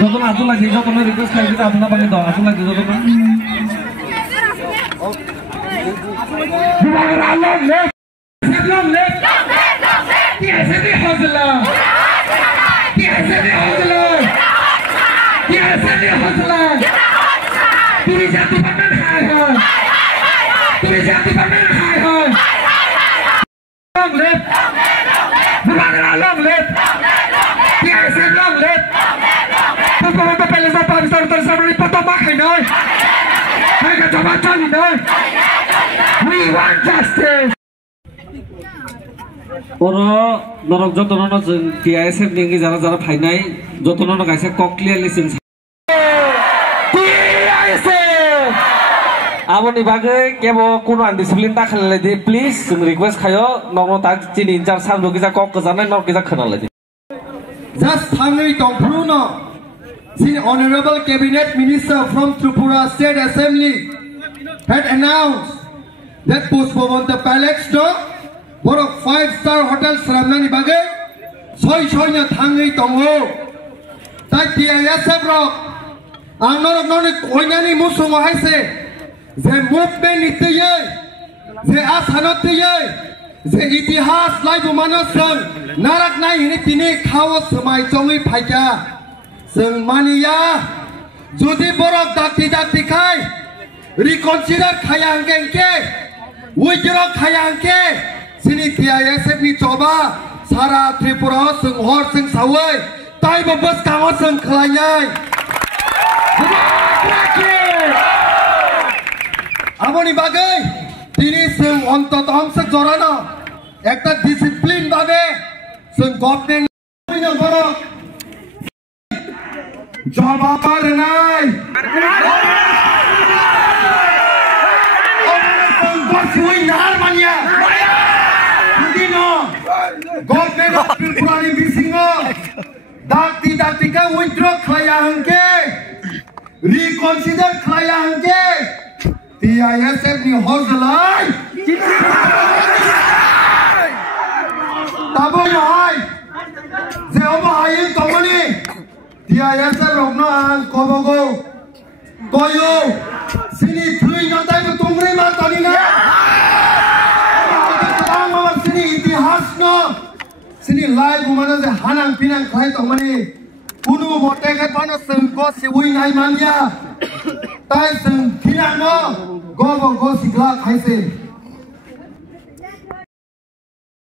যতন আসল লাগছে যতন রিকোয়েস্ট লাগছে আপনার পানি দাও আসল লাগছে যতন We want justice. Oro norok jotono TISF ningi jara jara phainai jotono gaisa kok clear listen. TISF amoni bagai kebo kuno undiscipline ta khalale de please sung request khayo nono ta chini injar sam rogi ja kok janai nok ja khanale de. Just thangai tongpruno the Honorable Cabinet Minister from Tripura State Assembly had announced that Pushpavanta Palace to for a 5-star hotel Sramnani Bagai Soy Soyna Thangai Tongo Tai TISF rock Anor Noni Koinani Musumo Haise the movement itiye the asanatiye the itihas lai bumanasang narak nai hini tini khawas samai chongi phaika sing mania jodi borok dakti khai reconsider khayang gengke withdraw khayang ke sini TISF ni coba sara Tripura sing hor sing sawai tai babas kawas sing khlanyai amoni bagai tini sing ontot omsak jorana ekta discipline babe sing government ni borok জবাবার নাই বসুই নার মানিয়া দিনো government of Tripura নি বিসিং dakti ka withdraw khlaya hangke reconsider khlaya hangke TISF ni hozlai tabo hai je oba hayin tomani TISF rokno ang kobogo goyo sini thrui natai ko tungre ma tani na ang ma sini itihas no sini live bumana je hanang pinang khai tomani kunu mote ka pano sengko siwi nai mania tai seng pinang no gobo go sigla khaise